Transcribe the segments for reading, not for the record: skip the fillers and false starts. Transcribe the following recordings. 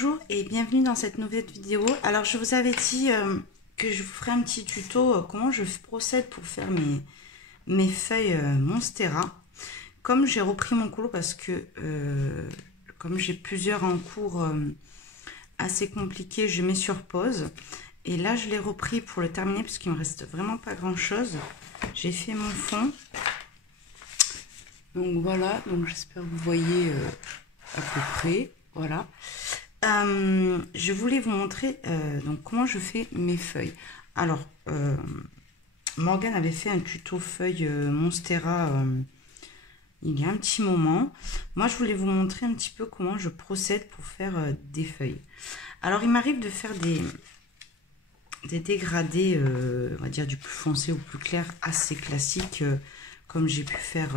Bonjour et bienvenue dans cette nouvelle vidéo. Alors je vous avais dit que je vous ferai un petit tuto comment je procède pour faire mes feuilles Monstera. Comme j'ai repris mon colo parce que comme j'ai plusieurs en cours assez compliqués, je mets sur pause. Et là je l'ai repris pour le terminer parce qu'il me reste vraiment pas grand chose. J'ai fait mon fond. Donc voilà, donc j'espère que vous voyez à peu près. Voilà. Je voulais vous montrer donc comment je fais mes feuilles. Alors, Morgane avait fait un tuto feuilles Monstera il y a un petit moment. Moi, je voulais vous montrer un petit peu comment je procède pour faire des feuilles. Alors, il m'arrive de faire des dégradés, on va dire du plus foncé au plus clair, assez classique, comme j'ai pu faire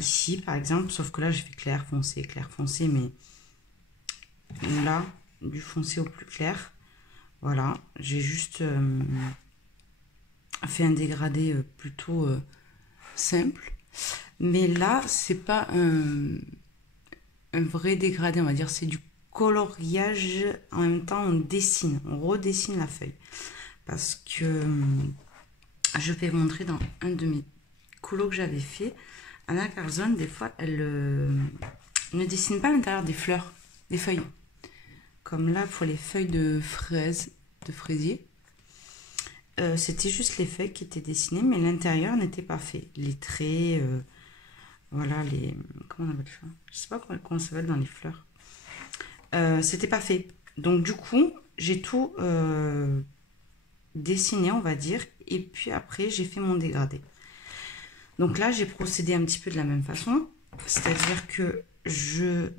ici, par exemple. Sauf que là, j'ai fait clair, foncé, mais là, du foncé au plus clair. Voilà, j'ai juste fait un dégradé plutôt simple. Mais là, c'est pas un vrai dégradé, on va dire. C'est du coloriage. En même temps, on redessine la feuille. Parce que je vais vous montrer dans un de mes colos que j'avais fait. Anna Carzon, des fois, elle ne dessine pas à l'intérieur des fleurs, des feuilles. Comme là, pour les feuilles de fraises, de fraisier. C'était juste les feuilles qui étaient dessinées, mais l'intérieur n'était pas fait. Les traits, voilà, comment on appelle ça? Je sais pas comment ça s'appelle dans les fleurs. C'était pas fait. Donc du coup, j'ai tout dessiné, on va dire. Et puis après, j'ai fait mon dégradé. Donc là, j'ai procédé un petit peu de la même façon. C'est-à-dire que je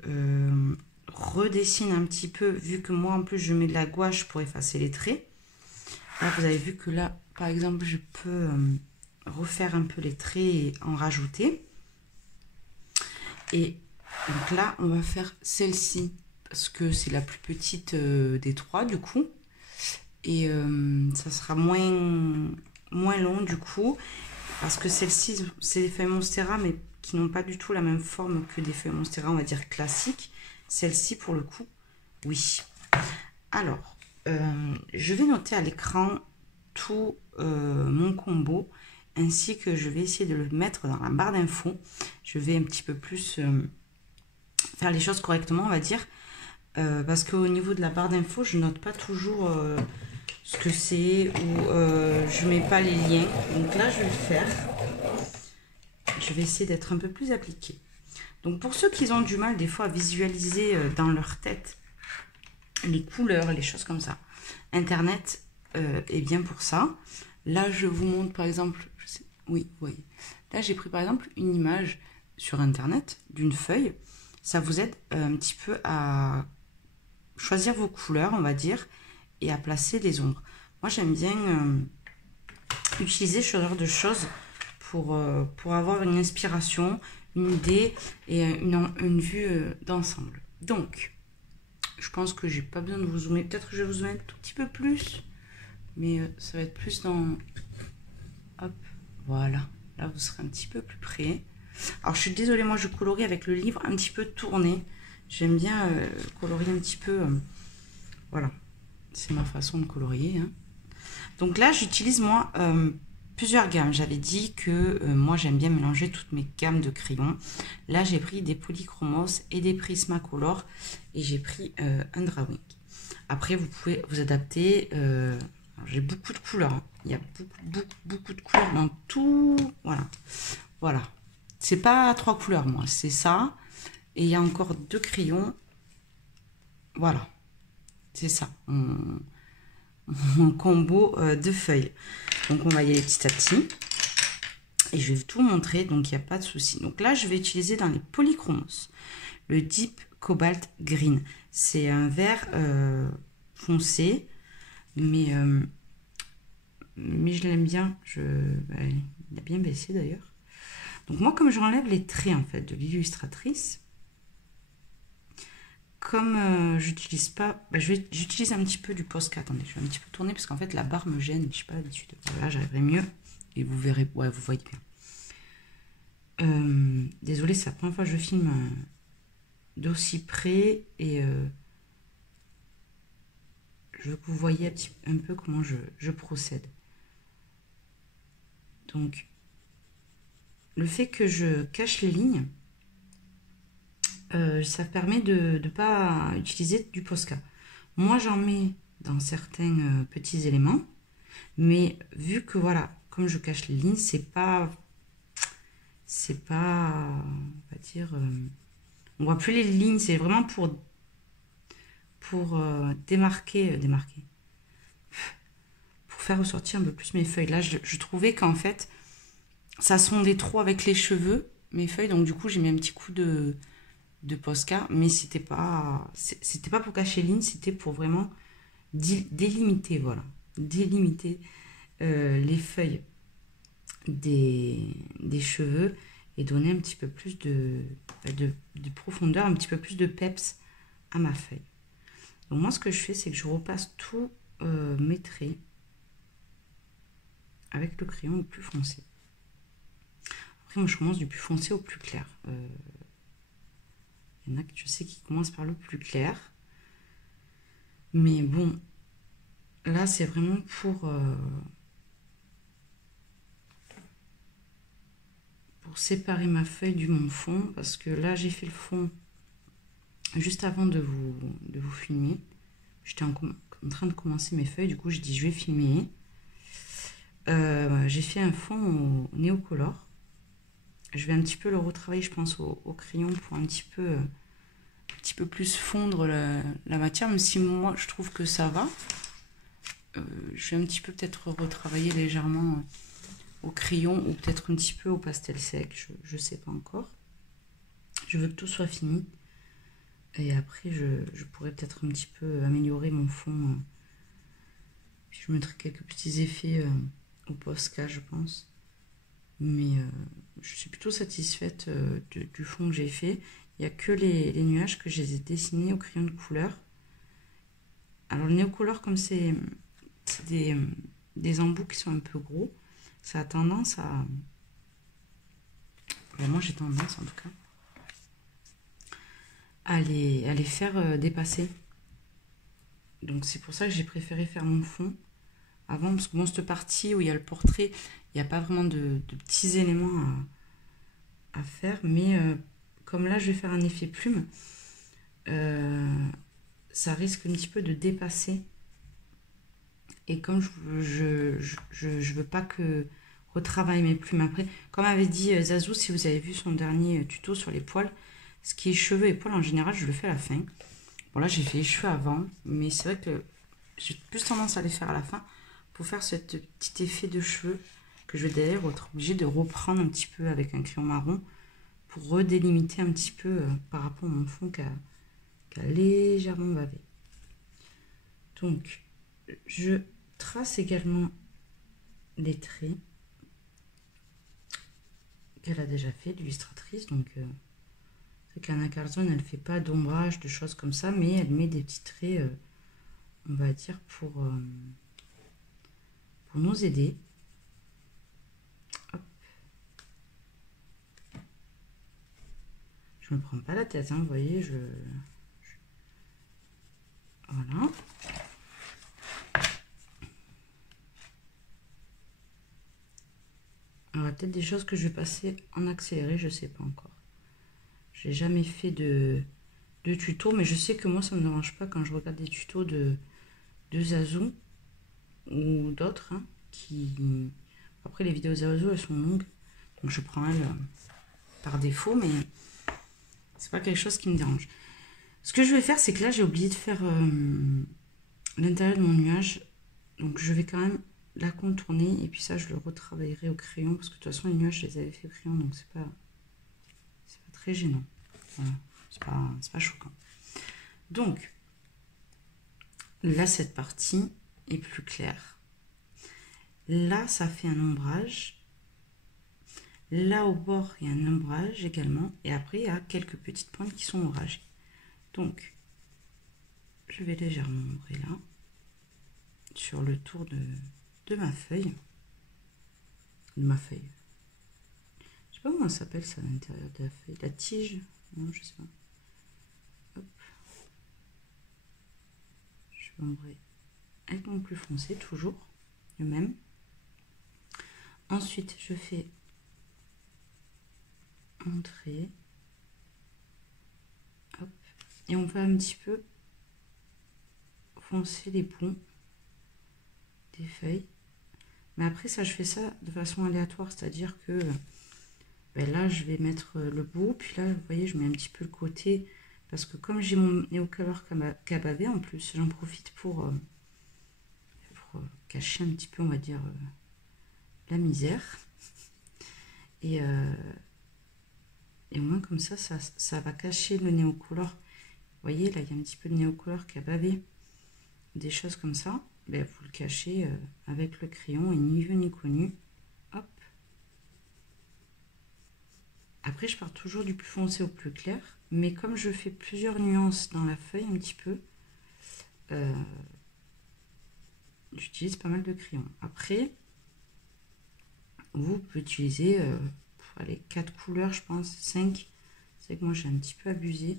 redessine un petit peu, vu que moi, en plus, je mets de la gouache pour effacer les traits. Là, vous avez vu que là, par exemple, je peux refaire un peu les traits et en rajouter. Et donc là, on va faire celle-ci, parce que c'est la plus petite des trois, du coup. Et ça sera moins long, du coup, parce que celle-ci, c'est des feuilles Monstera, mais qui n'ont pas du tout la même forme que des feuilles Monstera, on va dire classiques. Celle-ci, pour le coup, oui. Alors, je vais noter à l'écran tout mon combo, ainsi que je vais essayer de le mettre dans la barre d'infos. Je vais un petit peu plus faire les choses correctement, on va dire, parce qu'au niveau de la barre d'infos, je note pas toujours ce que c'est, ou je mets pas les liens. Donc là, je vais le faire. Je vais essayer d'être un peu plus appliquée. Donc pour ceux qui ont du mal des fois à visualiser dans leur tête les couleurs, les choses comme ça, Internet est bien pour ça. Là, je vous montre par exemple, oui, vous voyez. Là, j'ai pris par exemple une image sur Internet d'une feuille. Ça vous aide un petit peu à choisir vos couleurs, on va dire, et à placer les ombres. Moi, j'aime bien utiliser ce genre de choses pour avoir une inspiration, une idée et une vue d'ensemble. Donc, je pense que j'ai pas besoin de vous zoomer. Peut-être que je vais vous zoomer un tout petit peu plus. Mais ça va être plus dans... Hop, voilà. Là, vous serez un petit peu plus près. Alors, je suis désolée, moi, je colorie avec le livre un petit peu tourné. J'aime bien colorier un petit peu... voilà. C'est ma façon de colorier. Hein. Donc là, j'utilise, moi, plusieurs gammes. J'avais dit que moi, j'aime bien mélanger toutes mes gammes de crayons. Là, j'ai pris des Polychromos et des Prismacolor. Et j'ai pris un Drawing. Après, vous pouvez vous adapter... j'ai beaucoup de couleurs. Hein. Il y a beaucoup de couleurs dans tout. Voilà. C'est pas 3 couleurs, moi. C'est ça. Et il y a encore 2 crayons. Voilà. C'est ça. Mon combo de feuilles. Donc, on va y aller petit à petit. Et je vais tout montrer. Donc, il n'y a pas de souci. Donc là, je vais utiliser dans les Polychromos le Deep Cobalt Green. C'est un vert foncé. Mais je l'aime bien. Il a bien baissé d'ailleurs. Donc moi, comme je enlève les traits en fait de l'illustratrice, comme j'utilise pas, j'utilise un petit peu du Posca. Attendez, je vais un petit peu tourner parce qu'en fait la barre me gêne. Je sais pas l'habitude. Voilà, j'arriverai mieux et vous verrez. Ouais, vous voyez bien. Désolée, c'est la première fois que je filme d'aussi près et je veux que vous voyez un peu comment je procède. Donc, le fait que je cache les lignes, ça permet de ne pas utiliser du Posca. Moi, j'en mets dans certains petits éléments, mais vu que voilà, comme je cache les lignes, c'est pas, on va dire, on voit plus les lignes, c'est vraiment pour démarquer, pour faire ressortir un peu plus mes feuilles. Là, je trouvais qu'en fait, ça sondait trop avec les cheveux, mes feuilles, donc du coup, j'ai mis un petit coup de Posca, mais c'était pas pour cacher les lignes, c'était pour vraiment délimiter, voilà, délimiter les feuilles des cheveux et donner un petit peu plus de profondeur, un petit peu plus de peps à ma feuille. Donc moi, ce que je fais, c'est que je repasse tous mes traits avec le crayon le plus foncé. Après, moi, je commence du plus foncé au plus clair. Il y en a que je sais qui commencent par le plus clair. Mais bon, là, c'est vraiment pour séparer ma feuille du mon fond. Parce que là, j'ai fait le fond juste avant de vous filmer. J'étais en train de commencer mes feuilles. Du coup, je dis, je vais filmer. J'ai fait un fond au néocolor. Je vais un petit peu le retravailler, je pense, au crayon pour un petit peu plus fondre la matière, même si moi je trouve que ça va. Je vais un petit peu peut-être retravailler légèrement au crayon ou peut-être un petit peu au pastel sec, je sais pas encore. Je veux que tout soit fini et après je pourrais peut-être un petit peu améliorer mon fond. Puis je mettrai quelques petits effets au Posca, je pense. Mais je suis plutôt satisfaite du fond que j'ai fait. Il n'y a que les nuages que j'ai dessinés au crayon de couleur. Alors le néocolor, comme c'est des embouts qui sont un peu gros, ça a tendance à... Ben, moi j'ai tendance en tout cas à les faire dépasser. Donc c'est pour ça que j'ai préféré faire mon fond avant, parce que bon, cette partie où il y a le portrait, il n'y a pas vraiment de petits éléments à faire, mais comme là je vais faire un effet plume, ça risque un petit peu de dépasser. Et comme je veux pas que retravaille mes plumes après, comme avait dit Zazou, si vous avez vu son dernier tuto sur les poils, ce qui est cheveux et poils en général, je le fais à la fin. Bon là j'ai fait les cheveux avant, mais c'est vrai que j'ai plus tendance à les faire à la fin pour faire ce petit effet de cheveux que je vais d'ailleurs être obligée de reprendre un petit peu avec un crayon marron pour redélimiter un petit peu par rapport à mon fond qui a légèrement bavé. Donc je trace également les traits qu'elle a déjà fait, l'illustratrice. Donc c'est qu'Anna Carzone, elle fait pas d'ombrage, de choses comme ça, mais elle met des petits traits, on va dire, pour nous aider. Hop. Je me prends pas la tête, hein, vous voyez, voilà. Alors, il y a peut-être des choses que je vais passer en accéléré, je sais pas encore. J'ai jamais fait de tuto, mais je sais que moi, ça me dérange pas quand je regarde des tutos de Zazou ou d'autres, hein, qui... Après, les vidéos Zazou, elles sont longues, donc je prends elle par défaut, mais c'est pas quelque chose qui me dérange. Ce que je vais faire, c'est que là, j'ai oublié de faire l'intérieur de mon nuage, donc je vais quand même la contourner, et puis ça, je le retravaillerai au crayon, parce que de toute façon, les nuages, je les avais fait au crayon, donc c'est pas très gênant. Voilà, c'est pas choquant. Donc, là, cette partie est plus claire. Là, ça fait un ombrage. Là, au bord, il y a un ombrage également. Et après, il y a quelques petites pointes qui sont ombragées. Donc, je vais légèrement ombrer là, sur le tour de ma feuille. Je sais pas comment ça s'appelle ça à l'intérieur de la feuille. La tige? Non, je sais pas. Hop. Je vais ombrer avec mon plus foncé, toujours le même. Ensuite, je fais mon trait. Hop. Et on va un petit peu foncer les bouts des feuilles. Mais après ça, je fais ça de façon aléatoire, c'est-à-dire que ben là, je vais mettre le bout, puis là, vous voyez, je mets un petit peu le côté, parce que comme j'ai mon Neocolor Kabavé en plus, j'en profite pour cacher un petit peu, on va dire, la misère. Et au moins comme ça va cacher le Neocolor. Vous voyez, là, il y a un petit peu de Neocolor Kabavé, des choses comme ça. Ben, vous le cachez avec le crayon, et ni vu ni connu. Hop. Après, je pars toujours du plus foncé au plus clair, mais comme je fais plusieurs nuances dans la feuille un petit peu, j'utilise pas mal de crayons. Après, vous pouvez utiliser allez, 4 couleurs, je pense, 5. C'est que moi, j'ai un petit peu abusé.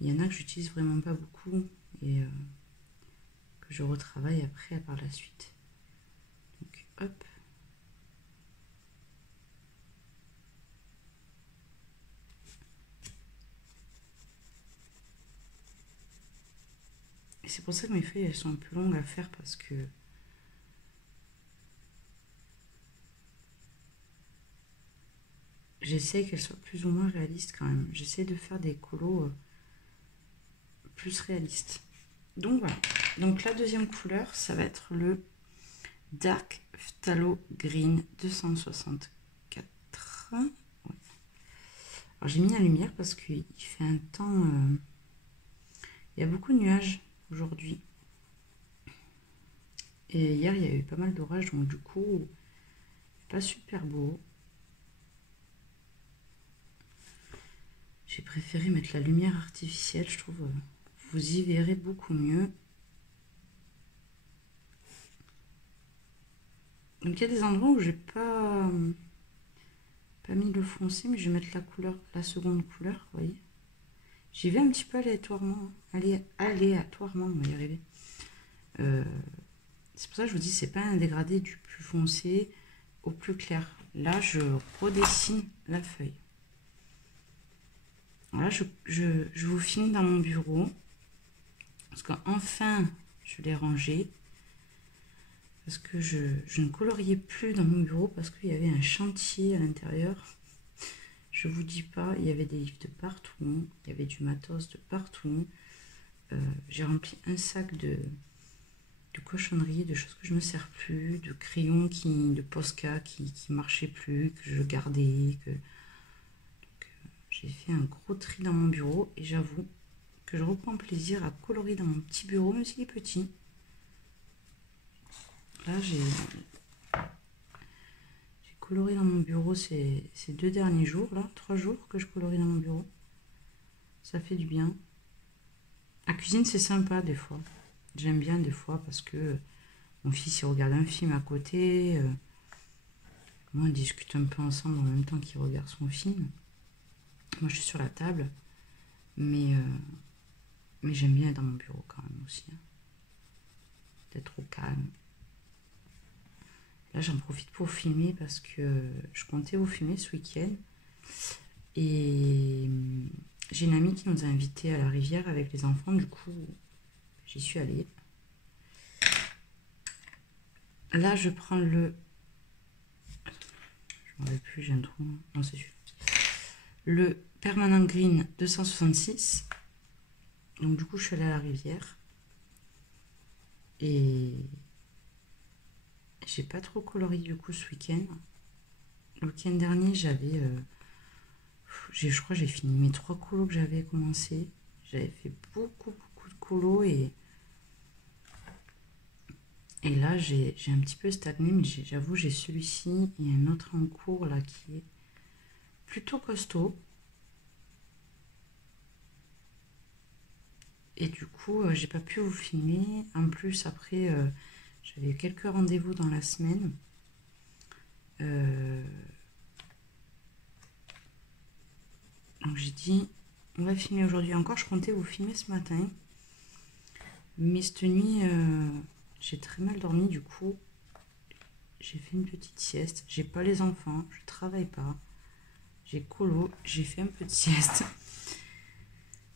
Il y en a que j'utilise vraiment pas beaucoup et que je retravaille après par la suite. Donc, hop. Et c'est pour ça que mes feuilles, elles sont un peu longues à faire parce que j'essaie qu'elles soient plus ou moins réalistes quand même. J'essaie de faire des colos plus réalistes. Donc voilà. Donc la deuxième couleur, ça va être le Dark Phthalo Green 264. Ouais. Alors j'ai mis la lumière parce qu'il fait un temps... il y a beaucoup de nuages aujourd'hui. Et hier, il y a eu pas mal d'orages, donc du coup, pas super beau. J'ai préféré mettre la lumière artificielle, je trouve. Vous y verrez beaucoup mieux. Donc il y a des endroits où j'ai pas mis le foncé, mais je vais mettre la couleur, la seconde couleur, vous voyez. J'y vais un petit peu aléatoirement, on va y arriver. C'est pour ça que je vous dis, c'est pas un dégradé du plus foncé au plus clair. Là, je redessine la feuille. Voilà, je vous filme dans mon bureau. Parce qu'enfin, je l'ai rangé. Parce que je ne coloriais plus dans mon bureau parce qu'il y avait un chantier à l'intérieur. Je vous dis pas, il y avait des livres de partout. Il y avait du matos de partout. J'ai rempli un sac de cochonneries, de choses que je ne me sers plus, de crayons de Posca qui marchaient plus, que je gardais. J'ai fait un gros tri dans mon bureau et j'avoue que je reprends plaisir à colorier dans mon petit bureau, même s'il est petit. Là, j'ai colorié dans mon bureau ces 2 derniers jours, là, 3 jours que je colorie dans mon bureau. Ça fait du bien. La cuisine, c'est sympa des fois. J'aime bien des fois parce que mon fils il regarde un film à côté. Moi, on discute un peu ensemble en même temps qu'il regarde son film. Moi, je suis sur la table, mais j'aime bien être dans mon bureau quand même aussi. Hein. D'être au calme. Là, j'en profite pour filmer parce que je comptais vous filmer ce week-end. Et j'ai une amie qui nous a invités à la rivière avec les enfants. Du coup, j'y suis allée. Là, je prends le... Je ne me rappelle plus, j'ai un trou. Non, c'est celui-là. Le Permanent Green 266. Donc, du coup, je suis allée à la rivière. Et j'ai pas trop colorié du coup ce week-end. Le week-end dernier, j'avais... je crois que j'ai fini mes 3 colos que j'avais commencé. J'avais fait beaucoup de colos et là j'ai un petit peu stagné, mais j'avoue j'ai celui-ci et un autre en cours là qui est plutôt costaud. Et du coup j'ai pas pu vous filmer. En plus après j'avais quelques rendez-vous dans la semaine. Donc j'ai dit on va filmer aujourd'hui encore. Je comptais vous filmer ce matin. Mais cette nuit, J'ai très mal dormi, du coup, j'ai fait une petite sieste. J'ai pas les enfants, je travaille pas. J'ai colo, j'ai fait un peu de sieste.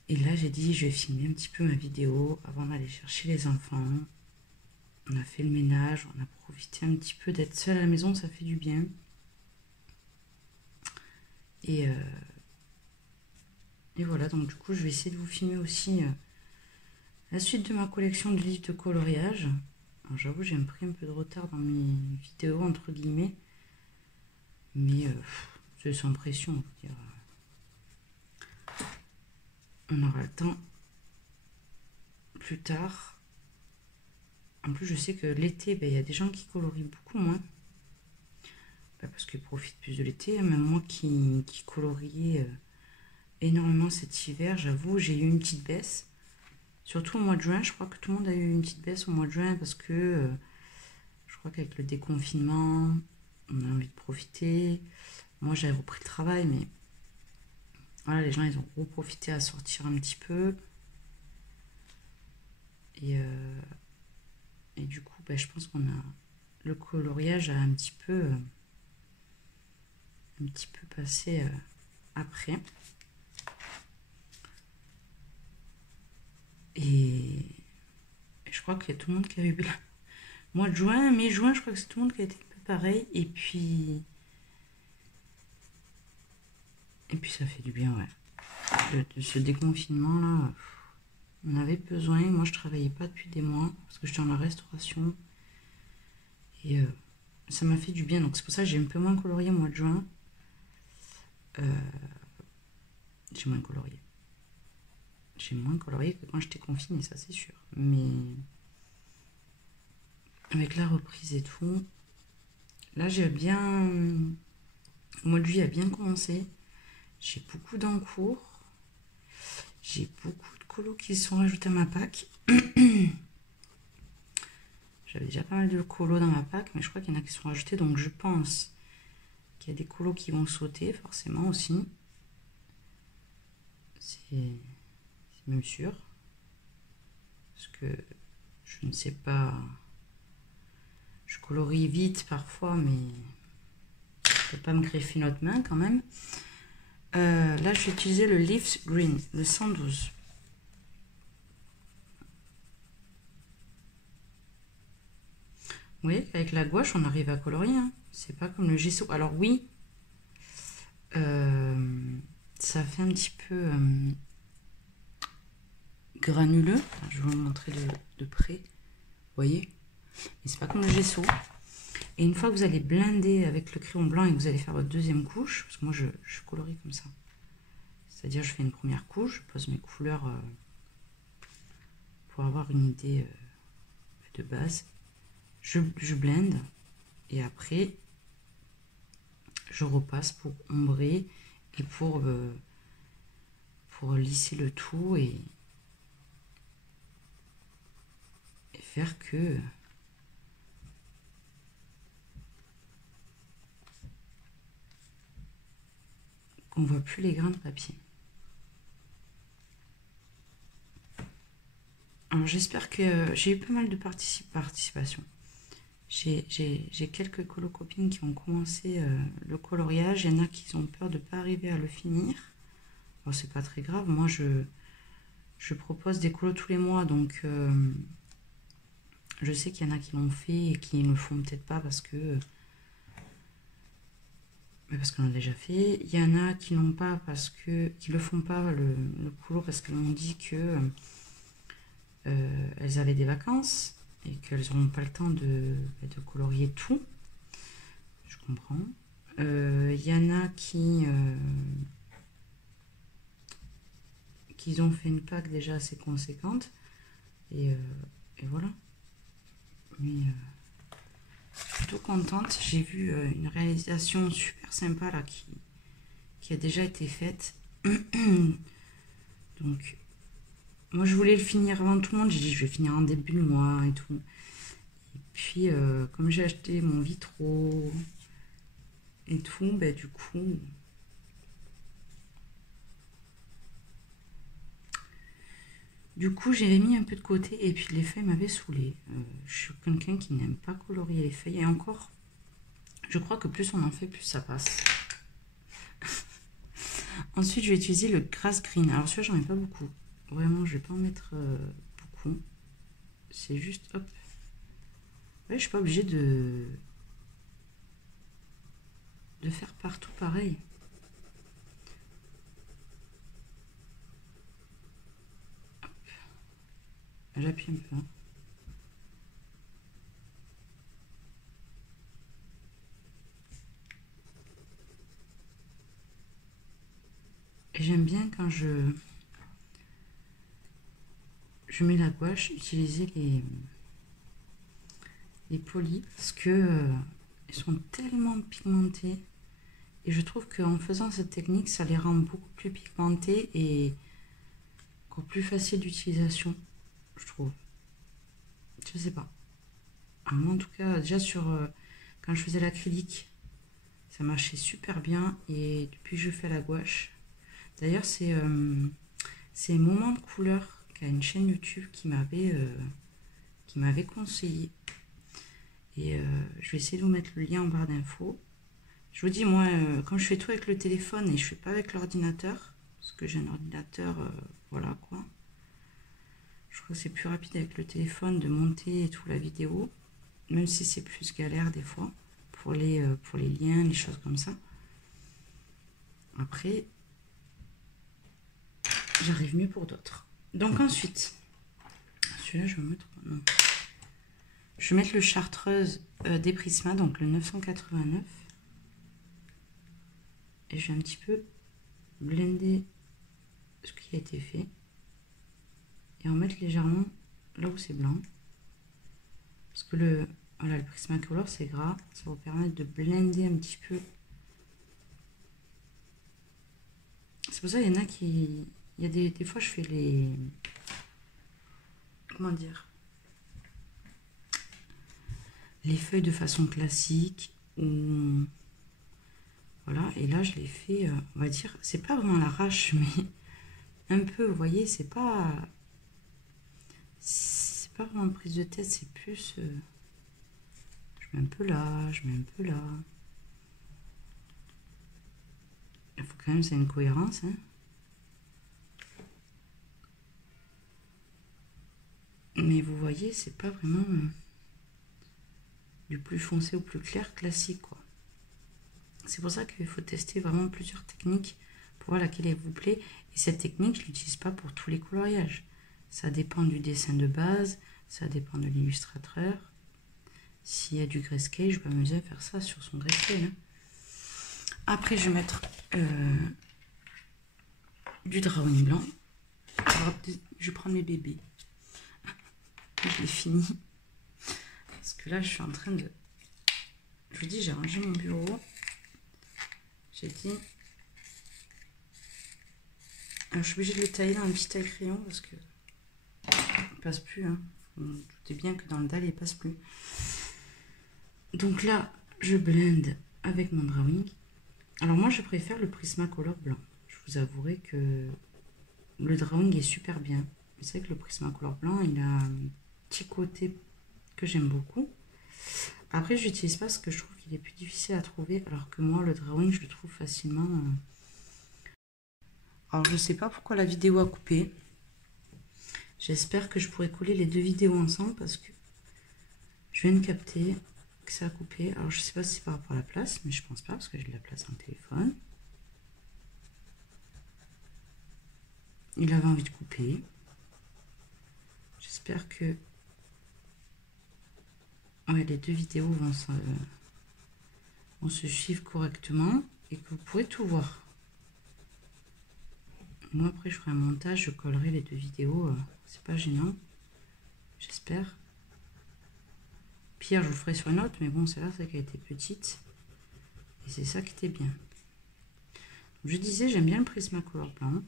Et là, j'ai dit, je vais filmer un petit peu ma vidéo avant d'aller chercher les enfants. On a fait le ménage, on a profité un petit peu d'être seul à la maison, ça fait du bien. Et voilà, donc du coup, je vais essayer de vous filmer aussi la suite de ma collection de livres de coloriage. J'avoue, j'ai pris un peu de retard dans mes vidéos, entre guillemets. Mais c'est sans pression, je veux dire. On aura le temps plus tard. En plus, je sais que l'été, il y a des gens qui colorient beaucoup moins. Parce qu'ils profitent plus de l'été. Même moi qui coloriais énormément cet hiver, j'avoue, j'ai eu une petite baisse. Surtout au mois de juin, je crois que tout le monde a eu une petite baisse au mois de juin parce que je crois qu'avec le déconfinement, on a envie de profiter. Moi, j'avais repris le travail, mais voilà, les gens, ils ont profité à sortir un petit peu. Et du coup, je pense qu'on a le coloriage a un petit peu passé après. Et je crois qu'il y a tout le monde qui a eu mois de juin, mai-juin, je crois que c'est tout le monde qui a été un peu pareil. Et puis ça fait du bien, ouais. De ce déconfinement là, on avait besoin. Moi, je travaillais pas depuis des mois parce que j'étais dans la restauration. Et ça m'a fait du bien. Donc c'est pour ça que j'ai un peu moins colorié au mois de juin. J'ai moins colorié. J'ai moins colorié que quand j'étais confinée, ça c'est sûr. Mais avec la reprise et tout, là j'ai bien... Le mois de juillet a bien commencé. J'ai beaucoup d'encours. J'ai beaucoup de colos qui sont rajoutés à ma pack. J'avais déjà pas mal de colos dans ma pack, mais je crois qu'il y en a qui sont rajoutés. Donc je pense qu'il y a des colos qui vont sauter forcément aussi. C'est même sûr. Parce que je ne sais pas... Je colorie vite parfois, mais je peux pas me greffer une autre main quand même. Là, je vais utiliser le Leaf Green, le 112. Vous voyez qu'avec la gouache, on arrive à colorier. Hein. C'est pas comme le gesso. Alors oui, ça fait un petit peu granuleux. Je vais vous le montrer de près. Vous voyez? Mais c'est pas comme le gesso. Et une fois que vous allez blinder avec le crayon blanc et que vous allez faire votre deuxième couche, parce que moi je colorie comme ça. C'est-à-dire je fais une première couche, je pose mes couleurs pour avoir une idée de base. Je blende et après je repasse pour ombrer et pour lisser le tout et faire que qu'on voit plus les grains de papier. Alors j'espère que j'ai eu pas mal de participation. J'ai quelques colocopines qui ont commencé le coloriage. Il y en a qui ont peur de ne pas arriver à le finir. Bon, c'est pas très grave. Moi, je propose des colos tous les mois. Donc, je sais qu'il y en a qui l'ont fait et qui ne le font peut-être pas parce que... parce qu'on l'a déjà fait. Il y en a qui n'ont pas parce que... qui le font pas, le colo, parce qu'elles m'ont dit que... elles avaient des vacances et qu'elles n'auront pas le temps de colorier tout. Je comprends. Il y en a qui ont fait une pack déjà assez conséquente. Et voilà. Mais je suis plutôt contente. J'ai vu une réalisation super sympa là qui a déjà été faite. Donc... Moi, je voulais le finir avant tout le monde. J'ai dit, je vais finir en début de mois et tout. Et puis, comme j'ai acheté mon vitro et tout, du coup... Du coup, j'avais mis un peu de côté et puis les feuilles m'avaient saoulé. Je suis quelqu'un qui n'aime pas colorier les feuilles. Et encore, je crois que plus on en fait, plus ça passe. Ensuite, je vais utiliser le grass green. Alors celui-là, j'en ai pas beaucoup. Vraiment, je vais pas en mettre beaucoup. C'est juste, hop. Ouais, je suis pas obligée de faire partout pareil. J'appuie un peu. Hein. Et j'aime bien quand je mets la gouache, utiliser les polis parce que ils sont tellement pigmentés. Et je trouve qu'en faisant cette technique, ça les rend beaucoup plus pigmentés et encore plus facile d'utilisation, je trouve. Je sais pas. Moi, en tout cas, déjà quand je faisais l'acrylique, ça marchait super bien. Et depuis que je fais la gouache, d'ailleurs, c'est Moment de couleur qui a une chaîne YouTube qui m'avait conseillé. Et je vais essayer de vous mettre le lien en barre d'infos. Je vous dis, moi, quand je fais tout avec le téléphone et je fais pas avec l'ordinateur, parce que j'ai un ordinateur, voilà quoi. Je crois que c'est plus rapide avec le téléphone de monter et tout la vidéo, même si c'est plus galère des fois pour les liens, les choses comme ça. Après, j'arrive mieux pour d'autres. Donc ensuite, celui-là, je vais mettre... Non. Je vais mettre le Chartreuse des Prisma, donc le 989. Et je vais un petit peu blender ce qui a été fait. Et en mettre légèrement là où c'est blanc. Parce que le Prismacolor c'est gras. Ça va vous permettre de blender un petit peu. C'est pour ça qu'il y en a qui... Il y a des fois je fais les... Comment dire? Les feuilles de façon classique. Ou... Voilà, et là je l'ai fait, on va dire, c'est pas vraiment l'arrache, mais un peu, vous voyez, c'est pas vraiment une prise de tête, c'est plus, je mets un peu là, je mets un peu là. Il faut quand même que ça ait une cohérence, hein. Mais vous voyez, c'est pas vraiment du plus foncé au plus clair classique, quoi. C'est pour ça qu'il faut tester vraiment plusieurs techniques pour voir laquelle elle vous plaît. Et cette technique, je ne l'utilise pas pour tous les coloriages. Ça dépend du dessin de base, ça dépend de l'illustrateur. S'il y a du grayscale, je vais m'amuser à faire ça sur son grayscale. Hein. Après, je vais mettre du drawing blanc. Alors, je vais prendre mes bébés. Je l'ai fini. Parce que là, je suis en train de... Je vous dis, j'ai rangé mon bureau. J'ai dit... Alors, je suis obligée de le tailler dans un petit taille crayon parce que il passe plus. Hein. Vous doutez bien que dans le dalle, il passe plus. Donc là, je blende avec mon drawing. Alors moi, je préfère le Prismacolor blanc. Je vous avouerai que le drawing est super bien. Vous savez que le Prismacolor blanc, il a un petit côté que j'aime beaucoup. Après, je n'utilise pas parce que je trouve qu'il est plus difficile à trouver, alors que moi, le drawing, je le trouve facilement. Alors, je ne sais pas pourquoi la vidéo a coupé. J'espère que je pourrai coller les deux vidéos ensemble parce que je viens de capter que ça a coupé. Alors, je ne sais pas si c'est par rapport à la place, mais je pense pas parce que j'ai de la place dans le téléphone. Il avait envie de couper. J'espère que ouais, les deux vidéos vont se suivre correctement et que vous pourrez tout voir. Moi, après, je ferai un montage, je collerai les deux vidéos. C'est pas gênant. J'espère. Pire, je vous ferai sur une autre, mais bon, celle-là, c'est qu'elle était petite. Et c'est ça qui était bien. Donc, je disais, j'aime bien le Prismacolor blanc.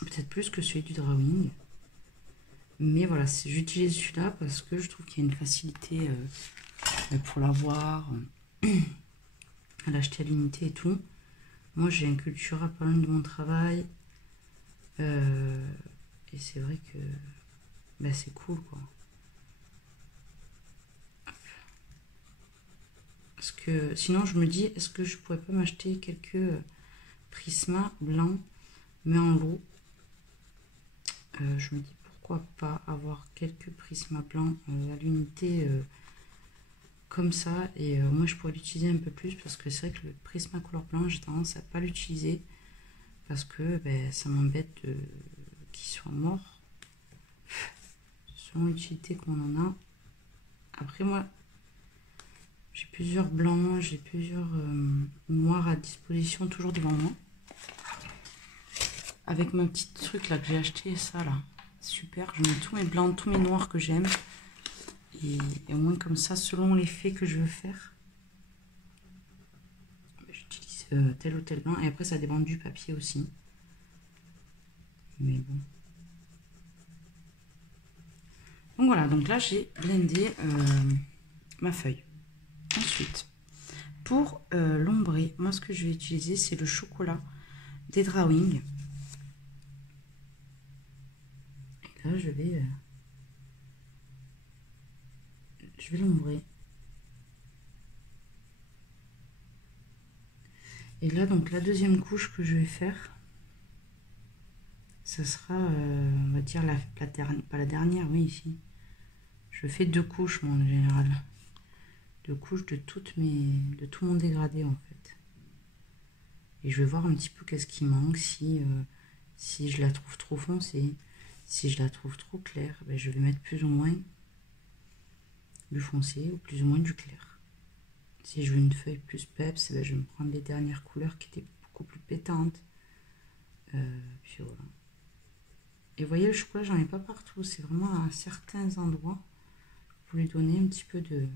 Peut-être plus que celui du drawing. Mais voilà, j'utilise celui-là parce que je trouve qu'il y a une facilité pour l'avoir, à l'acheter à l'unité et tout. Moi, j'ai un Cultura pas loin de mon travail. Et Et c'est vrai que ben, c'est cool quoi. Parce que sinon je me dis, est-ce que je pourrais pas m'acheter quelques prismas blancs mais en lot. Je me dis pourquoi pas avoir quelques prismas blancs à l'unité comme ça. Et moi je pourrais l'utiliser un peu plus parce que c'est vrai que le prisma couleur blanc, j'ai tendance à pas l'utiliser. Parce que ben, ça m'embête qu'il soit mort. Selon l'utilité qu'on en a. Après moi, j'ai plusieurs blancs, j'ai plusieurs noirs à disposition toujours devant moi. Avec mon petit truc là que j'ai acheté, ça là. Super, je mets tous mes blancs, tous mes noirs que j'aime. Et au moins comme ça, selon l'effet que je veux faire, j'utilise tel ou tel blanc. Et après ça dépend du papier aussi. Mais bon. Donc voilà, donc là j'ai blendé ma feuille. Ensuite, pour l'ombré, moi ce que je vais utiliser c'est le chocolat des Drawing. Et là je vais l'ombrer. Et là donc la deuxième couche que je vais faire, ça sera, on va dire, pas la dernière, oui, ici. Je fais 2 couches, moi, en général. 2 couches de tout mon dégradé, en fait. Et je vais voir un petit peu qu'est-ce qui manque, si je la trouve trop foncée. Si je la trouve trop claire, ben, je vais mettre plus ou moins du foncé ou plus ou moins du clair. Si je veux une feuille plus peps, ben, je vais me prendre les dernières couleurs qui étaient beaucoup plus pétantes. Puis voilà. Et vous voyez, le chocolat, j'en ai pas partout. C'est vraiment à certains endroits pour lui donner un petit peu de...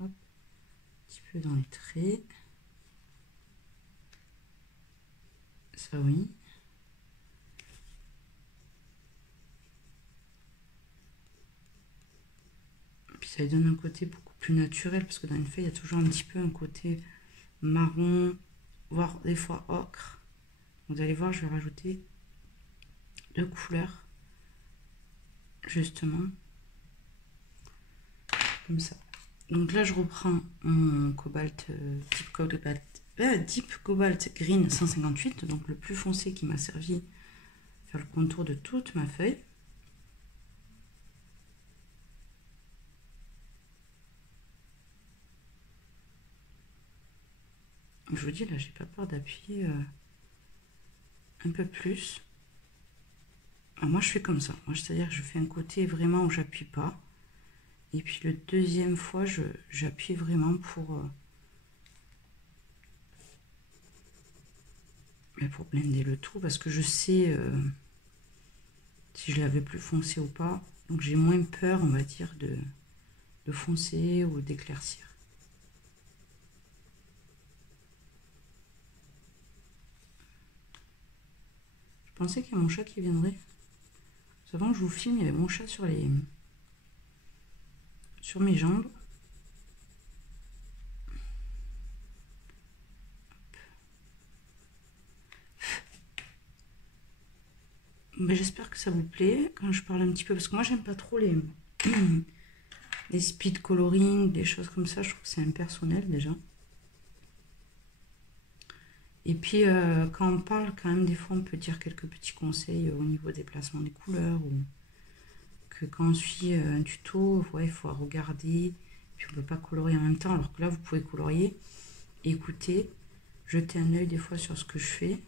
Hop, un petit peu dans les traits. Ça, oui. Puis ça lui donne un côté beaucoup plus naturel. Parce que dans une feuille, il y a toujours un petit peu un côté marron, voire des fois ocre. Vous allez voir, je vais rajouter 2 couleurs. Justement. Comme ça. Donc là, je reprends mon cobalt, Deep Cobalt Green 158, donc le plus foncé qui m'a servi à faire le contour de toute ma feuille. Je vous dis, là, j'ai pas peur d'appuyer un peu plus. Alors moi, je fais comme ça. Moi, c'est-à-dire que je fais un côté vraiment où j'appuie pas. Et puis le deuxième fois, j'appuie vraiment pour blender le tout. Parce que je sais si je l'avais plus foncé ou pas. Donc j'ai moins peur, on va dire, de foncer ou d'éclaircir. Je pensais qu'il y a mon chat qui viendrait. Avant que je vous filme, il y avait mon chat sur mes jambes. Ben, j'espère que ça vous plaît quand je parle un petit peu, parce que moi j'aime pas trop les speed coloring, des choses comme ça. Je trouve que c'est impersonnel déjà. Et puis quand on parle, quand même, des fois on peut dire quelques petits conseils au niveau des placements des couleurs, ou que quand on suit un tuto, ouais, il faut regarder, puis on peut pas colorier en même temps, alors que là vous pouvez colorier, écouter, jeter un œil des fois sur ce que je fais,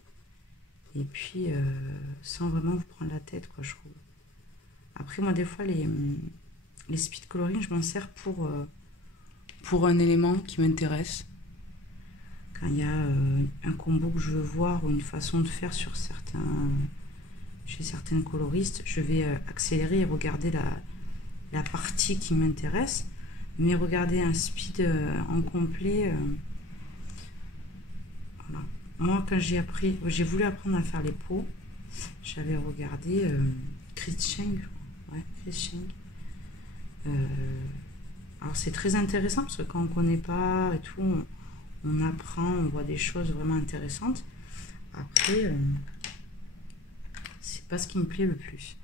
et puis sans vraiment vous prendre la tête, quoi, je trouve. Après moi des fois les speed coloring, je m'en sers pour un élément qui m'intéresse. Quand il y a un combo que je veux voir ou une façon de faire sur chez certains coloristes, je vais accélérer et regarder la partie qui m'intéresse. Mais regarder un speed en complet, voilà. Moi, quand j'ai voulu apprendre à faire les pots, j'avais regardé Chris Cheng. Ouais, Chris Cheng. Alors c'est très intéressant parce que quand on ne connaît pas et tout, on apprend, on voit des choses vraiment intéressantes. Après, c'est pas ce qui me plaît le plus.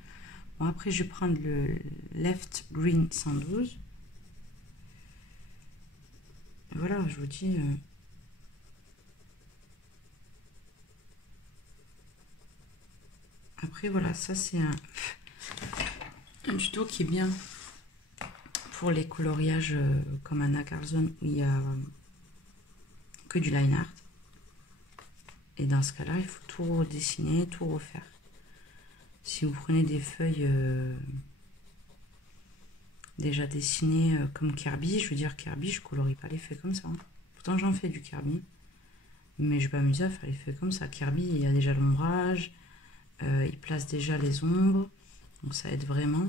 Bon, après, je vais prendre le Left Green 112. Et voilà, je vous dis... Après, voilà, ça, c'est un tuto qui est bien pour les coloriages comme Anna Carlson où il y a que du line art. Et dans ce cas-là, il faut tout redessiner, tout refaire. Si vous prenez des feuilles déjà dessinées comme Kirby, je veux dire Kirby, je colorie pas les feuilles comme ça. Hein. Pourtant, j'en fais du Kirby. Mais je vais pas m'amuser à faire les feuilles comme ça. Kirby, il y a déjà l'ombrage, il place déjà les ombres. Donc ça aide vraiment.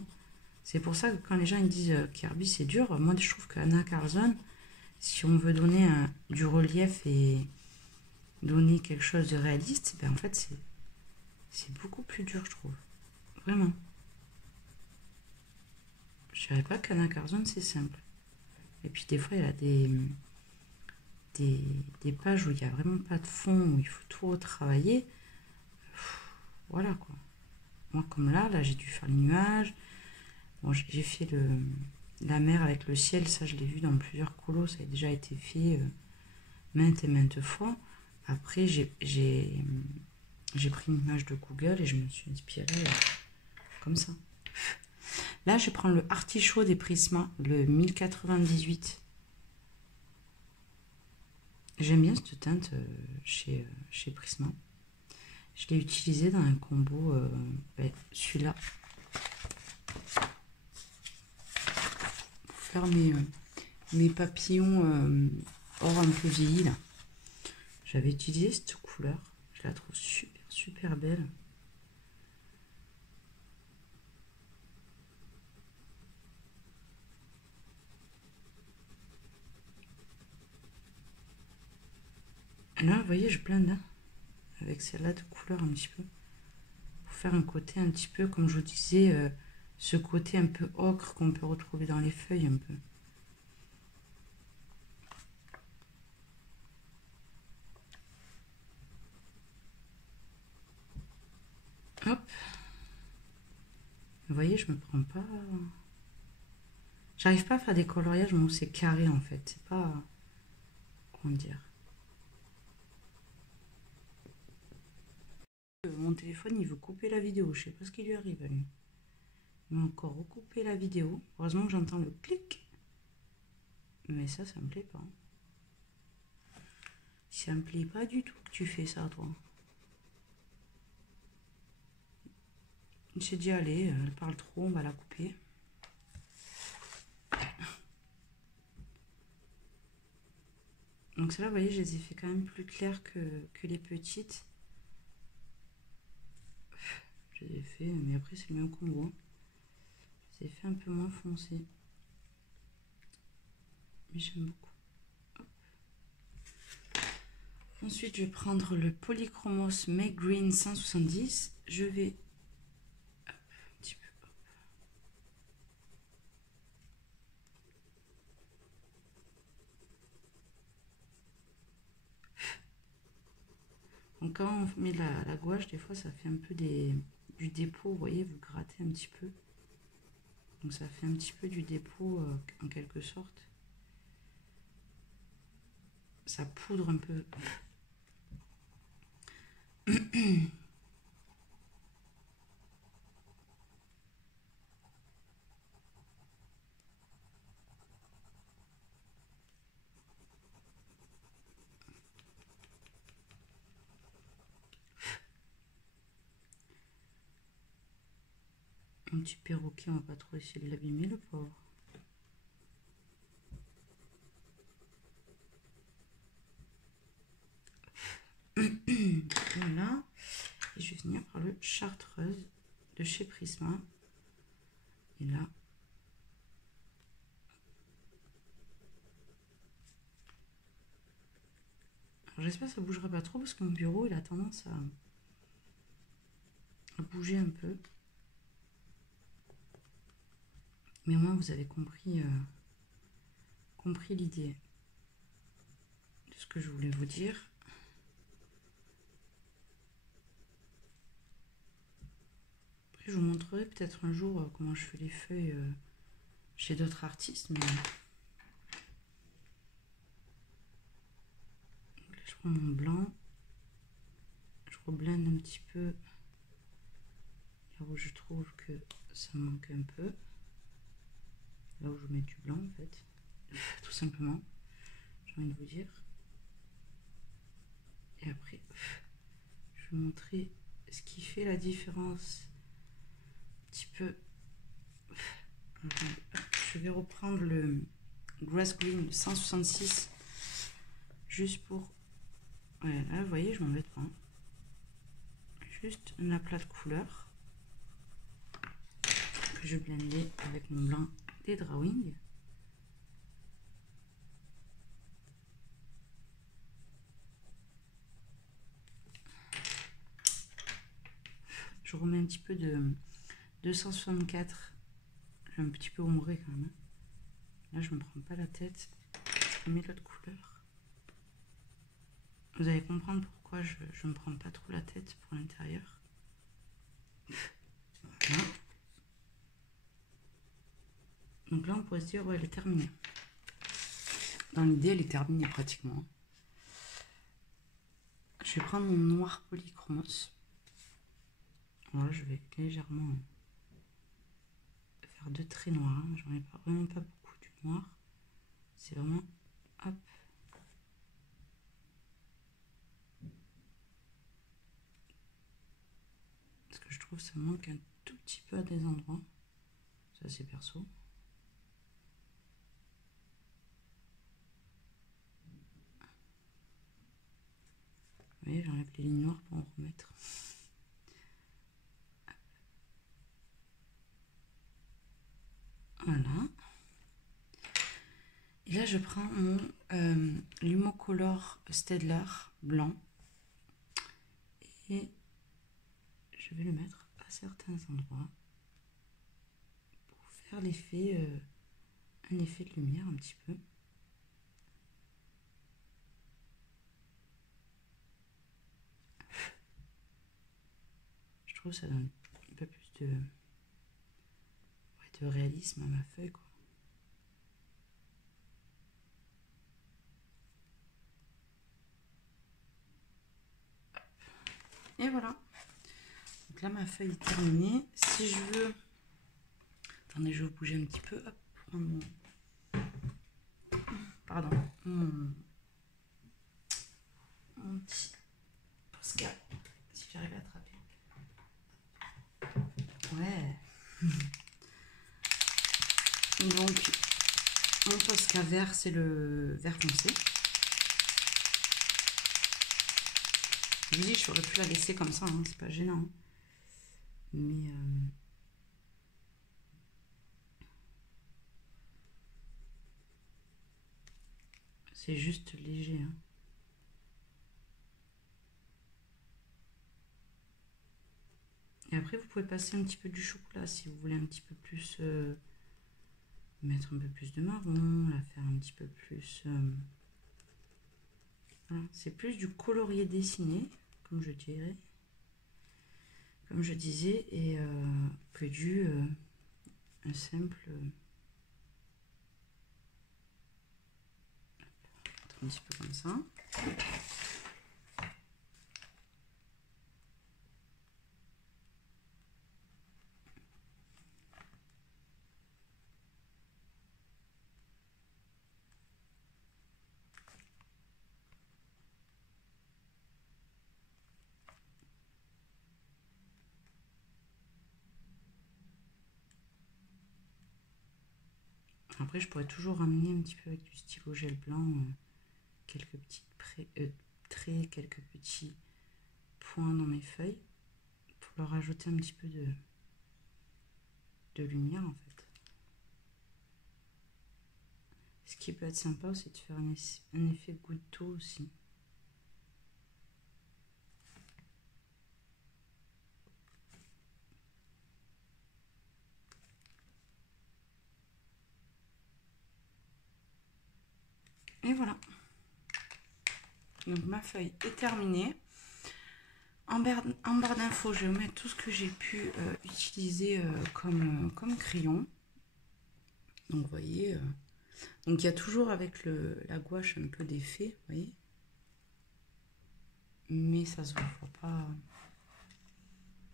C'est pour ça que quand les gens ils disent Kirby c'est dur, moi je trouve qu'Anna Carlson, si on veut donner du relief et donner quelque chose de réaliste, ben en fait c'est beaucoup plus dur je trouve. Vraiment. Je dirais pas qu'Anna Carlson c'est simple. Et puis des fois il y a des pages où il n'y a vraiment pas de fond, où il faut tout retravailler. Voilà quoi. Moi comme là j'ai dû faire les nuages. Bon, j'ai fait la mer avec le ciel, ça je l'ai vu dans plusieurs colos, ça a déjà été fait maintes et maintes fois. Après j'ai pris une image de Google et je me suis inspirée comme ça. Là je prends le artichaut des Prisma, le 1098. J'aime bien cette teinte chez Prisma. Je l'ai utilisé dans un combo, celui-là. Faire mes papillons or un peu vieillis là. J'avais utilisé cette couleur, je la trouve super belle. Là vous voyez je blende hein, avec celle-là de couleur un petit peu pour faire un côté un petit peu comme je vous disais, ce côté un peu ocre qu'on peut retrouver dans les feuilles un peu. Hop. Vous voyez, je me prends pas... J'arrive pas à faire des coloriages où c'est carré en fait. C'est pas... Comment dire? Mon téléphone, il veut couper la vidéo. Je sais pas ce qui lui arrive à lui. Il m'a encore recoupé la vidéo. Heureusement que j'entends le clic. Mais ça me plaît pas. Ça me plaît pas du tout que tu fais ça, toi. J'ai dit, allez, elle parle trop, on va la couper. Donc celle-là, vous voyez, je les ai fait quand même plus claires que les petites. Je les ai fait, mais après c'est le même combo. Je les ai fait un peu moins foncé. Mais j'aime beaucoup. Hop. Ensuite, je vais prendre le Polychromos Make Green 170. Je vais... Hop, un petit peu. Hop. Donc quand on met la gouache, des fois ça fait un peu du dépôt, vous voyez, vous grattez un petit peu. Donc ça fait un petit peu du dépôt en quelque sorte. Ça poudre un peu. Un petit perroquet, on va pas trop essayer de l'abîmer le pauvre. Voilà. Et je vais finir par le Chartreuse de chez Prisma. Et là. Alors j'espère que ça bougera pas trop parce que mon bureau il a tendance à bouger un peu. Mais au moins vous avez compris l'idée de ce que je voulais vous dire. Après Après, je vous montrerai peut-être un jour comment je fais les feuilles chez d'autres artistes. Mais... Donc là, je prends mon blanc. Je reblende un petit peu là où je trouve que ça manque un peu. Là où je mets du blanc, en fait. Tout simplement. J'ai envie de vous dire. Et après, je vais vous montrer ce qui fait la différence. Un petit peu. Je vais reprendre le Grass Green 166 juste pour... Ouais, là, vous voyez, je m'embête pas. Juste un aplat de couleur que je blendais avec mon blanc des Drawing. Je remets un petit peu de 264. J'ai un petit peu ombré quand même. Là, je me prends pas la tête. Je mets l'autre couleur. Vous allez comprendre pourquoi je me prends pas trop la tête pour l'intérieur. Voilà. Donc là, on pourrait se dire, ouais, elle est terminée. Dans l'idée, elle est terminée pratiquement. Je vais prendre mon noir polychromos. Voilà, je vais légèrement faire deux traits noirs. J'en ai vraiment pas beaucoup du noir. C'est vraiment, hop. Parce que je trouve que ça manque un tout petit peu à des endroits. Ça, c'est perso. Vous voyez, j'enlève les lignes noires pour en remettre. Voilà. Et là, je prends mon Lumocolor Staedtler blanc. Et je vais le mettre à certains endroits pour faire l'effet, un effet de lumière un petit peu. Je trouve que ça donne un peu plus de réalisme à ma feuille, quoi. Et voilà. Donc là, ma feuille est terminée. Si je veux... Attendez, je vais bouger un petit peu. Hop, prendre mon... Pardon. Mon petit Posca. Si j'arrive à attraper. Ouais. Donc, mon Posca vert, c'est le vert foncé. Je vous dis, j'aurais pu la laisser comme ça, hein, c'est pas gênant. Mais... c'est juste léger. Hein. Et après, vous pouvez passer un petit peu du chocolat si vous voulez un petit peu plus... mettre un peu plus de marron, la faire un petit peu plus... voilà. C'est plus du colorier dessiné, comme je dirais. Comme je disais, et que du... un simple... un petit peu comme ça. Après, je pourrais toujours ramener un petit peu avec du stylo gel blanc quelques petits traits, quelques petits points dans mes feuilles pour leur ajouter un petit peu de lumière en fait. Ce qui peut être sympa, c'est de faire un effet goutte d'eau aussi. Et voilà. Donc ma feuille est terminée. en barre d'infos, je vais mettre tout ce que j'ai pu utiliser comme crayon. Donc, vous voyez, donc il y a toujours avec la gouache un peu d'effet, vous voyez. Mais ça se voit pas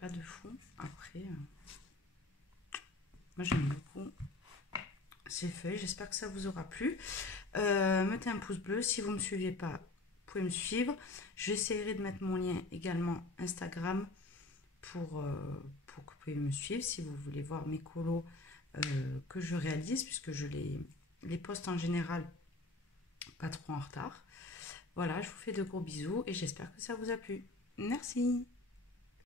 de fond. Après, moi j'aime beaucoup ces feuilles. J'espère que ça vous aura plu. Mettez un pouce bleu. Si vous ne me suivez pas, vous pouvez me suivre. J'essaierai de mettre mon lien également Instagram pour que vous puissiez me suivre si vous voulez voir mes colos que je réalise, puisque je les poste en général pas trop en retard. Voilà, je vous fais de gros bisous et j'espère que ça vous a plu. Merci.